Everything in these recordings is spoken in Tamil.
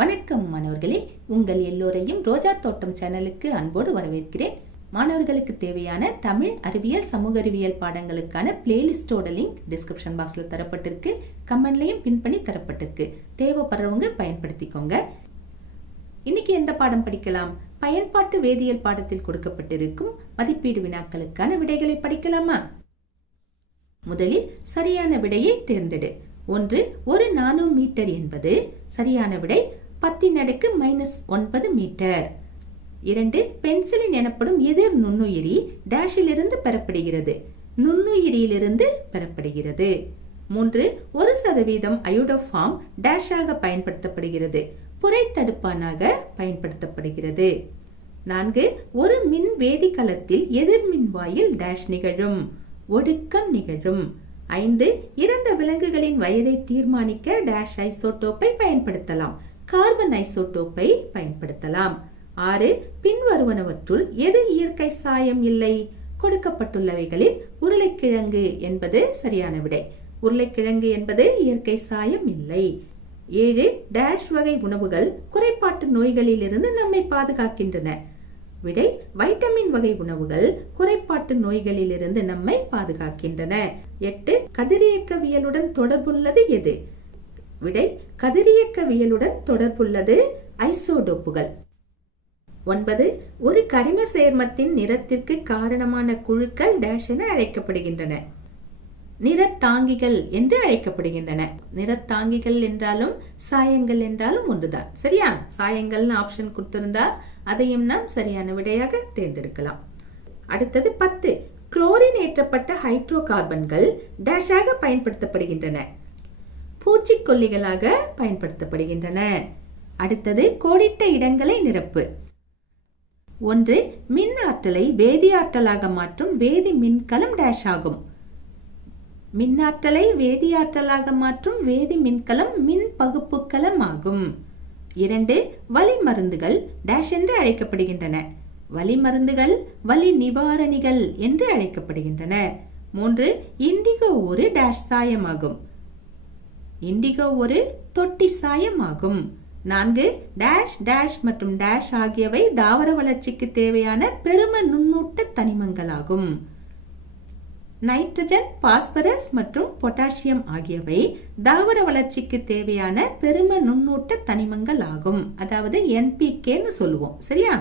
வணக்கம் மாணவர்களே, உங்கள் எல்லோரையும் ரோஜா தோட்டம் சேனலுக்கு அன்போடு வரவேற்கிறேன். மாணவர்களுக்கு தேவையான தமிழ், அறிவியல், சமூக அறிவியல் பாடங்களுக்கான பிளேலிஸ்டோட லிங்க் டிஸ்கிரிப்ஷன் பாக்ஸ்ல தரப்பட்டிருக்கு. கமெண்ட்லையும் பின் பண்ணி தரப்பட்டிருக்கு. தேவைப்படுறவங்க பயன்படுத்திக்கோங்க. இன்னைக்கு எந்த பாடம் படிக்கலாம்? பயன்பாட்டு வேதியியல் பாடத்தில் கொடுக்கப்பட்டிருக்கும் மதிப்பீடு வினாக்களுக்கான விடைகளை படிக்கலாமா? முதலில் சரியான விடையை தேர்ந்தெடு. 1. ஒரு நானோமீட்டர் என்பது சரியான விடை 10⁻⁻⁹ மீட்டர். 2. பென்சிலின் எனப்படும் எதிர் நுண்ணுயிரி டேஷிலிருந்து பெறப்படுகிறது. நுண்ணுயிரியிலிருந்து பெறப்படுகிறது. 3. 1% அயோடோஃபார்ம் டேஷாக பயன்படுத்தப்படுகிறது. புரைத்தடுப்பானாக பயன்படுத்தப்படுகிறது. 4. ஒரு மின் வேதிக்கலத்தில் எதிர்மின்வாயில் டேஷ் நிகழும். ஒடுக்கம் நிகழும். 5. இறந்த விலங்குகளின் வயதை தீர்மானிக்க டேஷ் ஐசோடோப்பை பயன்படுத்தலாம். கார்பன் ஐசோடோப்பை பயன்படுத்தலாம். 6. பின்வருவனவற்றுள் எது இயற்கை சாயம் இல்லை? கொடுக்கப்பட்டுள்ளவைகளில் உருளைக்கிழங்கு என்பது சரியான விடை. உருளைக்கிழங்கு என்பது இயற்கை சாயம் இல்லை. 7. டேஷ் வகை உணவுகள் குறைபாட்டு நோய்களிலிருந்து நம்மை பாதுகாக்கின்றன. விடை வைட்டமின் வகை உணவுகள் குறைபாட்டு நோய்களிலிருந்து நம்மை பாதுகாக்கின்றன. 8. கதிரியக்கவியலுடன் தொடர்புள்ளது எது? விடை கதிரியக்கவியலுடன் தொடர்புள்ளது ஐசோடோப்புகள். 9. ஒரு கரிம சேர்மத்தின் நிறத்திற்கு காரணமான குழுக்கள் டேஷ் என அழைக்கப்படுகின்றன. நிறத்தாங்கிகள் என்று அழைக்கப்படுகின்றன. நிறத்தாங்கிகள் என்றாலும் சாயங்கள் என்றாலும் ஒன்றுதான். சரியா? சாயங்கள்னு ஆப்ஷன் கொடுத்திருந்தா அதையும் நாம் சரியான விடையாக தேர்ந்தெடுக்கலாம். அடுத்தது 10. குளோரின் ஏற்றப்பட்ட ஹைட்ரோ கார்பன்கள் டேஷாக பயன்படுத்தப்படுகின்றன. பூச்சிக்கொல்லிகளாக பயன்படுத்தப்படுகின்றன. அடுத்தது கோடிட்ட இடங்களை நிரப்பு. 1. மின் ஆற்றலை வேதியாற்றலாக மாற்றும் வேதி மின்கலம் டேஷ் ஆகும். மின்னாற்றலை வேதியாற்றலாக மாற்றும் வேதி மின்கலம் மின் பகுப்புக்கலம் ஆகும். 2. வலி மருந்துகள் டேஷ் என்று அழைக்கப்படுகின்றன. வலி மருந்துகள் வலி நிவாரணிகள் என்று அழைக்கப்படுகின்றன. 3. இண்டிகோ ஒரு டேஷ் சாயமாகும். இண்டிகோ ஒரு தொட்டி சாயமாகும். 4. டேஷ் டேஷ் மற்றும் டேஷ் ஆகியவை தாவர வளர்ச்சிக்கு தேவையான பெரும நுண்ணூட்ட தனிமங்களாகும். நைட்ரஜன், பாஸ்பரஸ் மற்றும் பொட்டாசியம் ஆகியவை தாவர வளர்ச்சிக்கு தேவையான பெரும நுண்ணூட்ட தனிமங்கள் ஆகும். அதாவது NPKன்னு சொல்லுவோம். சரியா?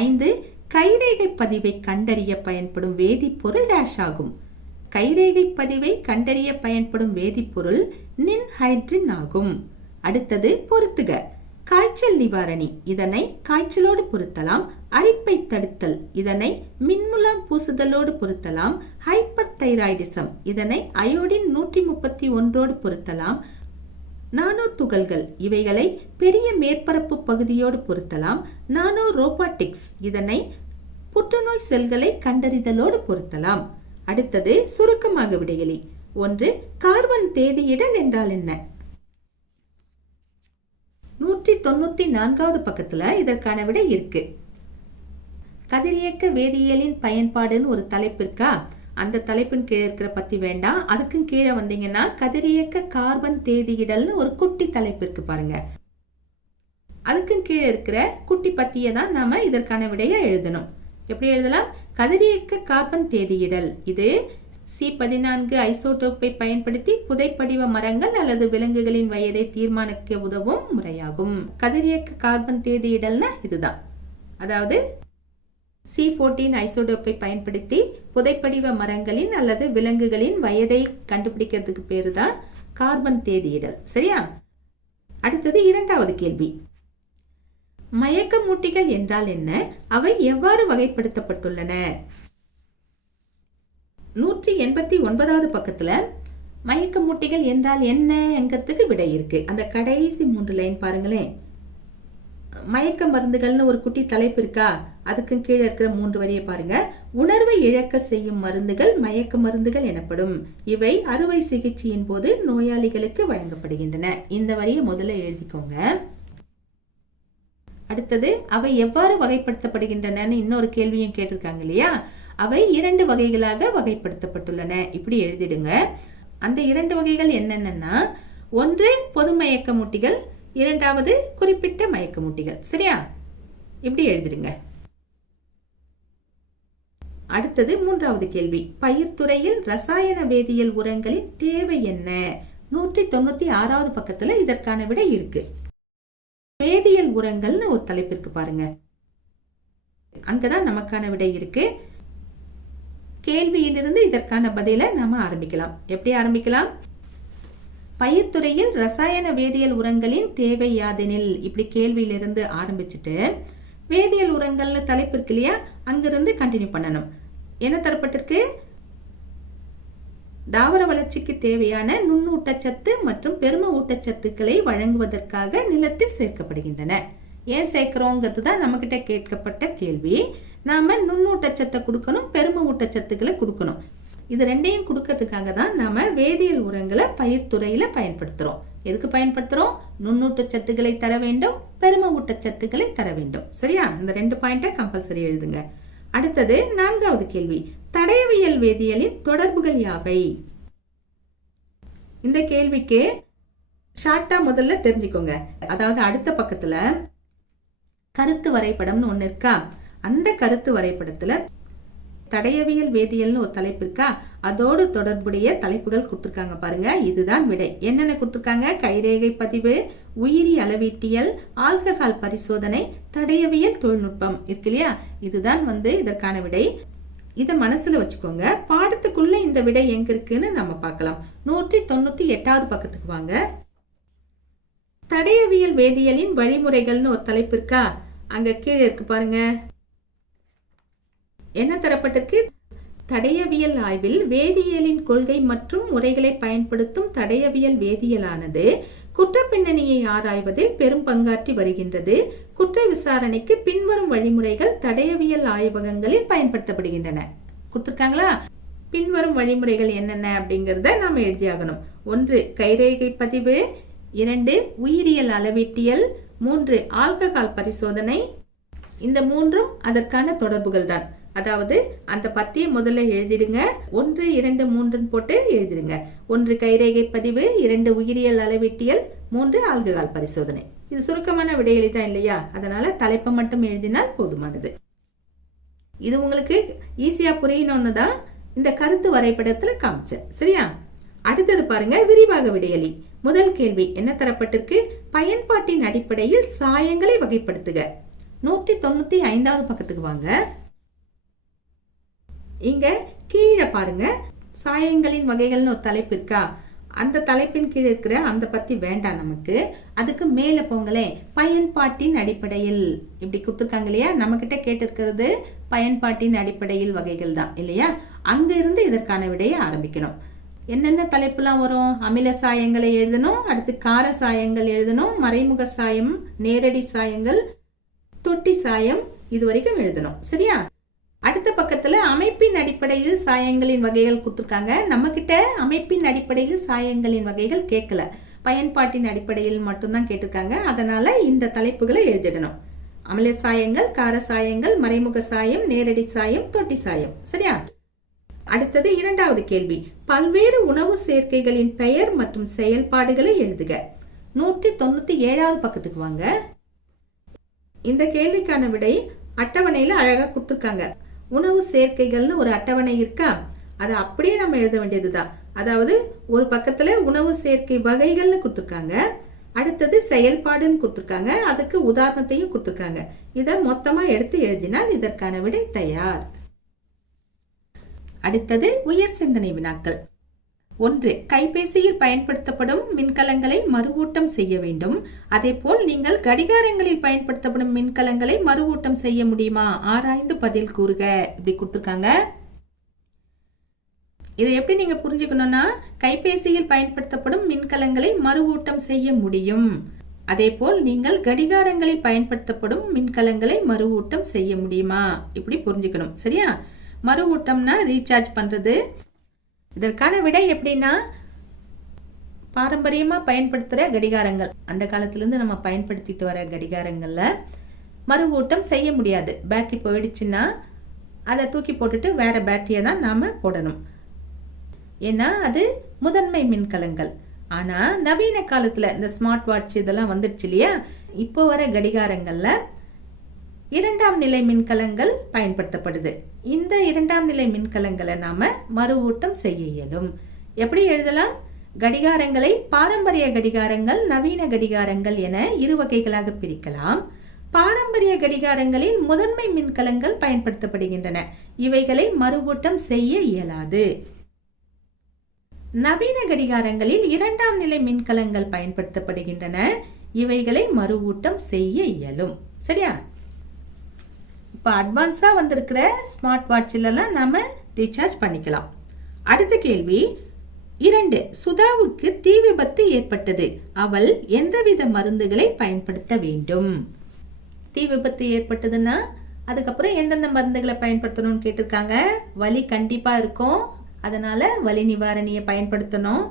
5. கைரேகை பதிவை கண்டறிய பயன்படும் வேதிப்பொருள் டேஷ் ஆகும். கைரேகை பதிவை கண்டறிய பயன்படும் வேதிப்பொருள் நின்ஹைட்ரின் ஆகும். அடுத்தது பொருத்துக. காய்ச்சல் நிவாரணி இதனை காய்ச்சலோடு பொருத்தலாம். அரிப்பை தடுத்தல் இதனை மின்முலாம் பூசுதலோடு பொருத்தலாம். ஹைப்பர் தைராய்டிசம் இதனை அயோடின் 131 பொருத்தலாம். நானோ துகள்கள் இவைகளை பெரிய மேற்பரப்பு பகுதியோடு பொருத்தலாம். நானோ ரோபாட்டிக்ஸ் இதனை புற்றுநோய் செல்களை கண்டறிதலோடு பொருத்தலாம். அடுத்தது சுருக்கமாக விடைகளி. 1. கார்பன் தேதியிடல் என்றால் என்ன? 194வது பக்கத்துல இதற்கான விடை இருக்கு. கதிரியக்க வேதியியலின் பயன்பாடுன்னு ஒரு தலைப்பு இருக்கா? அந்த தலைப்பின் கீழே இருக்கிற பத்தி வேண்டாம். அதுக்கும் கீழே வந்தீங்கன்னா கதிரியக்க கார்பன் தேதியிடல்னு ஒரு குட்டி தலைப்பு இருக்கு பாருங்க. அதுக்கும் கீழே இருக்கிற குட்டி பத்தியை தான் நாம இதற்கான விடையை எழுதணும். எப்படி எழுதலாம்? கதிரியக்க கார்பன் தேதியிடல் இது C14 ஐசோடோப்பை பயன்படுத்தி புதைப்படிவ மரங்கள் அல்லது விலங்குகளின் வயதை தீர்மானிக்க உதவும் முறையாகும். கதிரியக்க கார்பன் தேதியிடல்னா இதுதான். அதாவது C14 ஐசோடோப்பை பயன்படுத்தி புதைப்படிவ மரங்களின் அல்லது விலங்குகளின் வயதை கண்டுபிடிக்கிறதுக்கு பேரு தான் கார்பன் தேதியிடல். சரியா? அடுத்தது 2வது கேள்வி. மயக்கமூட்டிகள் என்றால் என்ன? அவை எவ்வாறு வகைப்படுத்தப்பட்டுள்ளன? 189வது பக்கத்துல மயக்கமூட்டிகள் என்றால் என்னங்கிறதுக்கு விடை இருக்கு. அந்த கடைசி 3 லைன் பாருங்களேன். மயக்க மருந்துகள்னு ஒரு குட்டி தலைப்பு இருக்கா? அதுக்கு கீழே இருக்கிற 3 வரியை பாருங்க. உணர்வை இழக்க செய்யும் மருந்துகள் மயக்க மருந்துகள் எனப்படும். இவை அறுவை சிகிச்சையின் போது நோயாளிகளுக்கு வழங்கப்படுகின்றன. இந்த வரியை முதல்ல எழுதிக்கோங்க. அடுத்தது அவை எவ்வாறு வகைப்படுத்தப்படுகின்றன இன்னொரு கேள்வியும் கேட்டிருக்காங்க இல்லையா? அவை 2 வகைகளாக வகைப்படுத்தப்பட்டுள்ளன. இப்படி எழுதிடுங்க. அந்த 2 வகைகள் என்னென்னா, ஒன்று பொது மயக்கமூட்டிகள், இரண்டாவது குறிப்பிட்ட மயக்கமூட்டிகள். சரியா? இப்படி எழுதிடுங்க. அடுத்தது மூன்றாவது கேள்வி. பயிர்த்துறையில் ரசாயன வேதியியல் உரங்களின் தேவை என்ன? 196வது பக்கத்துல இதற்கான விடை இருக்கு. வேதியியல் உரங்கள்னு ஒரு தலைப்பிற்கு பாருங்க. அங்கதான் நமக்கான விடை இருக்கு. கேள்வியிலிருந்து இதற்கான பதிலை நாம ஆரம்பிக்கலாம். எப்படி ஆரம்பிக்கலாம்? பயிர்த்துறையில் ரசாயன வேதியியல் உரங்களின் தேவை யாதெனில், இப்படி கேள்வியிலிருந்து ஆரம்பிச்சுட்டு வேதியியல் உரங்கள்னு தலைப்பு இருக்கு இல்லையா, அங்கிருந்து கண்டினியூ பண்ணணும். என்ன தரப்பட்டிருக்கு? தாவர வளர்ச்சிக்கு தேவையான நுண்ணூட்டச்சத்து மற்றும் பெரும ஊட்டச்சத்துக்களை வழங்குவதற்காக நிலத்தில் சேர்க்கப்படுகின்றன. ஏன் சேர்க்கிறோங்கிறது தான் நம்ம கிட்ட கேட்கப்பட்ட கேள்வி. நாம நுண்ணூட்டச்சத்தை கொடுக்கணும், பெரும ஊட்டச்சத்துக்களை கொடுக்கணும். இது ரெண்டையும் கொடுக்கறதுக்காக தான் நாம வேதியியல் உரங்களை பயிர்த்துறையில பயன்படுத்துறோம். எதுக்கு பயன்படுத்துறோம்? நுண்ணூட்டச்சத்துக்களை தர வேண்டும், பெரும ஊட்டச்சத்துக்களை தர வேண்டும். சரியா? இந்த 2 பாயிண்ட கம்பல்சரி எழுதுங்க. அடுத்தது 4வது கேள்வி. தடயவியல் வேதியியலின் தொடர்புகள் யாவை? இந்த கேள்விக்கு ஷார்ட்டா முதல்ல தெரிஞ்சுக்கோங்க. அதாவது அடுத்த பக்கத்துல கருத்து வரைபடம்னு ஒண்ணு இருக்கா, அந்த கருத்து வரைபடத்துல தடயவியல் வேதியியல்னு ஒரு தலைப்பு இருக்கா, அதோடு தொடர்புடைய தலைப்புகள் கொடுத்திருக்காங்க பாருங்க. இதுதான் விடை. என்னென்ன கொடுத்திருக்காங்க? கைரேகை பதிவு, உயிரி அளவீட்டியல், ஆல்கஹால் பரிசோதனை, தடயவியல் தொழில்நுட்பம் இருக்கு இல்லையா, இதுதான் இதற்கான விடை. இத மனசுல வச்சுக்கோங்க. பாடத்துக்குள்ள இந்த விடை எங்க இருக்குன்னு நம்ம பார்க்கலாம். 198வது பக்கத்துக்கு வாங்க. தடயவியல் வேதியியலின் வழிமுறைகள்னு ஒரு தலைப்பு இருக்கா, அங்க கீழே இருக்கு பாருங்க. என்ன தரப்பட்டிருக்கு? தடயவியல் ஆய்வில் வேதியியலின் கொள்கை மற்றும் முறைகளை பயன்படுத்தும் தடயவியல் வேதியியலானது குற்ற பின்னணியை ஆராய்வதில் பெரும் பங்காற்றி வருகின்றது. குற்ற விசாரணைக்கு பின்வரும் வழிமுறைகள் தடயவியல் ஆய்வகங்களில் பயன்படுத்தப்படுகின்றன. கொடுத்திருக்காங்களா? பின்வரும் வழிமுறைகள் என்னென்ன அப்படிங்கறத நாம எழுதியாகணும். 1 கைரேகை பதிவு, 2 உயிரியல் அளவீட்டியல், 3 ஆல்கஹால் பரிசோதனை. இந்த 3ம் அதற்கான தொடர்புகள் தான். அதாவது அந்த பத்தியை முதல்ல எழுதிடுங்க. 1, 2, 3 போட்டு எழுதிடுங்க. 1 கைரேகை பதிவு, 2 உயிரியல் அளவீட்டியல், 3 ஆல்கஹால் பரிசோதனை. இது சுருக்கமான விடையளி தான் இல்லையா, அதனால தலைப்பை மட்டும் எழுதினால் போதுமானது. இது உங்களுக்கு ஈஸியா புரியணும்னு தான் இந்த கருத்து வரைபடத்துல காமிச்சேன். சரியா? அடுத்தது பாருங்க, விரிவாக விடையளி. முதல் கேள்வி என்ன தரப்பட்டிருக்கு? பயன்பாட்டின் அடிப்படையில் சாயங்களை வகைப்படுத்துக. 195வது பக்கத்துக்கு வாங்க. இங்க கீழே பாருங்க, சாயங்களின் வகைகள்னு ஒரு தலைப்பு இருக்கா, அந்த தலைப்பின் கீழே இருக்கிற அந்த பத்தி வேண்டாம் நமக்கு. அதுக்கு மேல போங்களே, பயன்பாட்டின் அடிப்படையில் இப்படி கொடுத்துருக்காங்க இல்லையா, நம்ம கிட்ட கேட்டிருக்கிறது பயன்பாட்டின் அடிப்படையில் வகைகள் தான் இல்லையா. அங்க இருந்து இதற்கான விடையை ஆரம்பிக்கணும். என்னென்ன தலைப்புலாம் வரும்? அமில சாயங்களை எழுதணும், அடுத்து கார சாயங்கள் எழுதணும், மறைமுக சாயம், நேரடி சாயங்கள், தொட்டி சாயம், இது வரைக்கும் எழுதணும். சரியா? அடுத்த பக்கத்துல அமைப்பின் அடிப்படையில் சாயங்களின் வகைகள் கொடுத்திருக்காங்க. நம்ம கிட்ட அமைப்பின் அடிப்படையில் சாயங்களின் வகைகள் கேட்கல, பயன்பாட்டின் அடிப்படையில் மட்டும்தான் கேட்டிருக்காங்க. அதனால இந்த தலைப்புகளை எழுதிடணும். அமில சாயங்கள், கார சாயங்கள், மறைமுக சாயம், நேரடி சாயம், தொட்டி சாயம். சரியா? அடுத்தது 2வது கேள்வி. பல்வேறு உணவு சேர்க்கைகளின் பெயர் மற்றும் செயல்பாடுகளை எழுதுக. 197வது பக்கத்துக்கு வாங்க. இந்த கேள்விக்கான விடை அட்டவணையில அழகா கொடுத்திருக்காங்க. உணவு சேர்க்கைகள்னு ஒரு அட்டவணை இருக்கா, அதை அப்படியே நம்ம எழுத வேண்டியதுதான். அதாவது ஒரு பக்கத்துல உணவு சேர்க்கை வகைகள்னு கொடுத்திருக்காங்க, அடுத்தது செயல்பாடுன்னு கொடுத்திருக்காங்க, அதுக்கு உதாரணத்தையும் கொடுத்திருக்காங்க. இத மொத்தமா எடுத்து எழுதினால் இதற்கான விடை தயார். அடுத்தது உயர் சிந்தனை வினாக்கள். 1 கைபேசியில் பயன்படுத்தப்படும் மின்கலங்களை மறுவூட்டம் செய்ய வேண்டும். அதேபோல் நீங்கள் கடிகாரங்களில் பயன்படுத்தப்படும் மின்கலங்களை மறுவூட்டம் செய்ய முடியுமா? ஆராய்ந்து பதில் கூறுக. இப்படி கொடுத்திருக்காங்க. இதை எப்படி நீங்க புரிஞ்சுக்கணும்னா, கைபேசியில் பயன்படுத்தப்படும் மின்கலங்களை மறுவூட்டம் செய்ய முடியும். அதேபோல் நீங்கள் கடிகாரங்களில் பயன்படுத்தப்படும் மின்கலங்களை மறுவூட்டம் செய்ய முடியுமா, இப்படி புரிஞ்சுக்கணும். சரியா? மறுவூட்டம்னா ரீசார்ஜ் பண்றது. இதற்கான விடை எப்படின்னா, பாரம்பரியமா பயன்படுத்துற கடிகாரங்கள், அந்த காலத்திலிருந்து நம்ம பயன்படுத்திட்டு வர கடிகாரங்கள்ல மறுவூட்டம் செய்ய முடியாது. பேட்டரி போயிடுச்சுன்னா அதை தூக்கி போட்டுட்டு வேற பேட்டரியை தான் நாம போடணும். ஏன்னா அது முதன்மை மின்கலங்கள். ஆனா நவீன காலத்துல இந்த ஸ்மார்ட் வாட்ச் இதெல்லாம் வந்துடுச்சு இல்லையா, இப்போ வர கடிகாரங்கள்ல இரண்டாம் நிலை மின்கலங்கள் பயன்படுத்தப்படுது. இந்த இரண்டாம் நிலை மின்கலங்களை நாம மறுவூட்டம் செய்ய இயலும். எப்படி எழுதலாம்? கடிகாரங்களை பாரம்பரிய கடிகாரங்கள், நவீன கடிகாரங்கள் என இரு வகைகளாக பிரிக்கலாம். பாரம்பரிய கடிகாரங்களில் முதன்மை மின்கலங்கள் பயன்படுத்தப்படுகின்றன. இவைகளை மறுவூட்டம் செய்ய இயலாது. நவீன கடிகாரங்களில் இரண்டாம் நிலை மின்கலங்கள் பயன்படுத்தப்படுகின்றன. இவைகளை மறுவூட்டம் செய்ய இயலும். சரியா? இப்ப அட்வான்ஸா வந்திருக்கிற ஸ்மார்ட் வாட்சில நாம ரீசார்ஜ் பண்ணிக்கலாம். அடுத்த கேள்வி 2. சுதாவுக்கு தீ விபத்து ஏற்பட்டது. அவள் எந்தவித மருந்துகளை பயன்படுத்த வேண்டும்? தீ விபத்து ஏற்பட்டதுன்னா அதுக்கப்புறம் எந்தெந்த மருந்துகளை பயன்படுத்தணும்னு கேட்டிருக்காங்க. வலி கண்டிப்பா இருக்கும், அதனால வலி நிவாரணியை பயன்படுத்தணும்.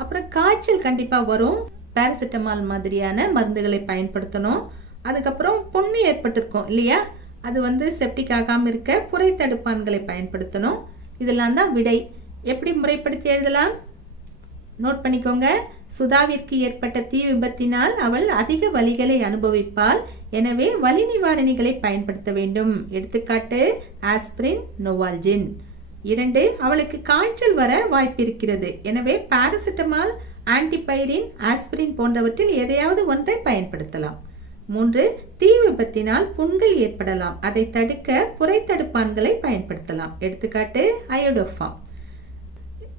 அப்புறம் காய்ச்சல் கண்டிப்பா வரும், பாராசிட்டமால் மாதிரியான மருந்துகளை பயன்படுத்தணும். அதுக்கப்புறம் புண்ணு ஏற்பட்டிருக்கும் இல்லையா, அது செப்டிக் ஆகாம இருக்க புரை தடுப்பான்களை பயன்படுத்தணும். இதெல்லாம் தான் விடை. எப்படி முறைப்படுத்தி எழுதலாம்? நோட் பண்ணிக்கோங்க. சுதாவிற்கு ஏற்பட்ட தீ விபத்தினால் அவள் அதிக வலிகளை அனுபவிப்பாள். எனவே வலி நிவாரணிகளை பயன்படுத்த வேண்டும். எடுத்துக்காட்டு ஆஸ்பிரின், நோவால்ஜின். 2. அவளுக்கு காய்ச்சல் வர வாய்ப்பிருக்கிறது. எனவே பாராசிட்டமால், ஆன்டிபைரின், ஆஸ்பிரின் போன்றவற்றில் எதையாவது ஒன்றை பயன்படுத்தலாம். 3. தீ விபத்தினால் புண்கள் ஏற்படலாம். அதை தடுக்க புரை தடுப்பான்களை பயன்படுத்தலாம். எடுத்துக்காட்டு அயோடோஃபார்ம்.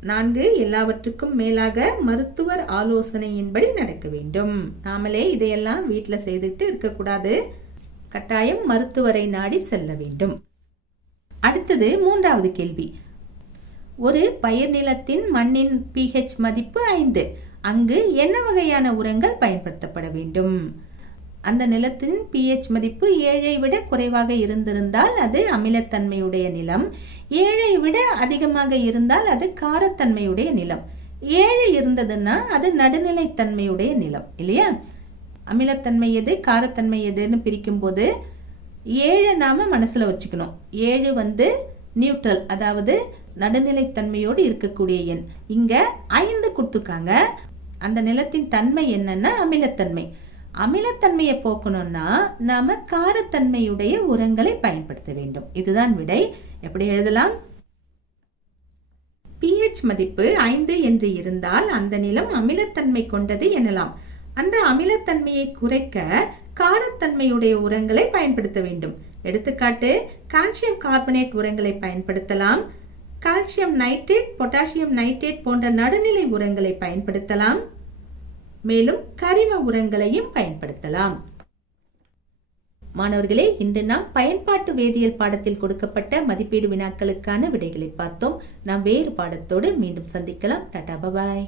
4. எல்லாவற்றுக்கும் மேலாக மருத்துவர் ஆலோசனையின்படி நடக்க வேண்டும். நாமளே இதையெல்லாம் வீட்டில் செய்துட்டு இருக்கக்கூடாது. கட்டாயம் மருத்துவரை நாடி செல்ல வேண்டும். அடுத்தது 3வது கேள்வி. ஒரு பயிர் நிலத்தின் மண்ணின் pH மதிப்பு 5. அங்கு என்ன வகையான உரங்கள் பயன்படுத்தப்பட வேண்டும்? அந்த நிலத்தின் pH மதிப்பு 7ஐ விட குறைவாக இருந்திருந்தால் அது அமிலத்தன்மையுடைய நிலம். 7ஐ விட அதிகமாக இருந்தால் அது காரத்தன்மையுடைய நிலம். 7 இருந்ததுன்னா அது நடுநிலைத்தன்மையுடைய நிலம் இல்லையா? அமிலத்தன்மை எது, காரத்தன்மை எதுன்னு பிரிக்கும் போது 7 நாம மனசுல வச்சுக்கணும். 7 நியூட்ரல், அதாவது நடுநிலைத்தன்மையோடு இருக்கக்கூடிய எண். இங்க 5 கொடுத்துருக்காங்க. அந்த நிலத்தின் தன்மை என்னன்னா அமிலத்தன்மை. அமிலத்தன்மையை போக்கணும்னா நாம காரத்தன்மையுடைய உரங்களை பயன்படுத்த வேண்டும். இதுதான் விடை. எப்படி எழுதலாம்? pH மதிப்பு 5 என்று இருந்தால் அந்த நிலம் அமிலத்தன்மை கொண்டது எனலாம். அந்த அமிலத்தன்மையை குறைக்க காரத்தன்மையுடைய உரங்களை பயன்படுத்த வேண்டும். எடுத்துக்காட்டு கால்சியம் கார்பனேட் உரங்களை பயன்படுத்தலாம். கால்சியம் நைட்ரேட், பொட்டாசியம் நைட்ரேட் போன்ற நடுநிலை உரங்களை பயன்படுத்தலாம். மேலும் கரிம உரங்களையும் பயன்படுத்தலாம். மாணவர்களே, இன்று நாம் பயன்பாட்டு வேதியியல் பாடத்தில் கொடுக்கப்பட்ட மதிப்பீடு வினாக்களுக்கான விடைகளை பார்த்தோம். நாம் வேறு பாடத்தோடு மீண்டும் சந்திக்கலாம். Tata, bye bye.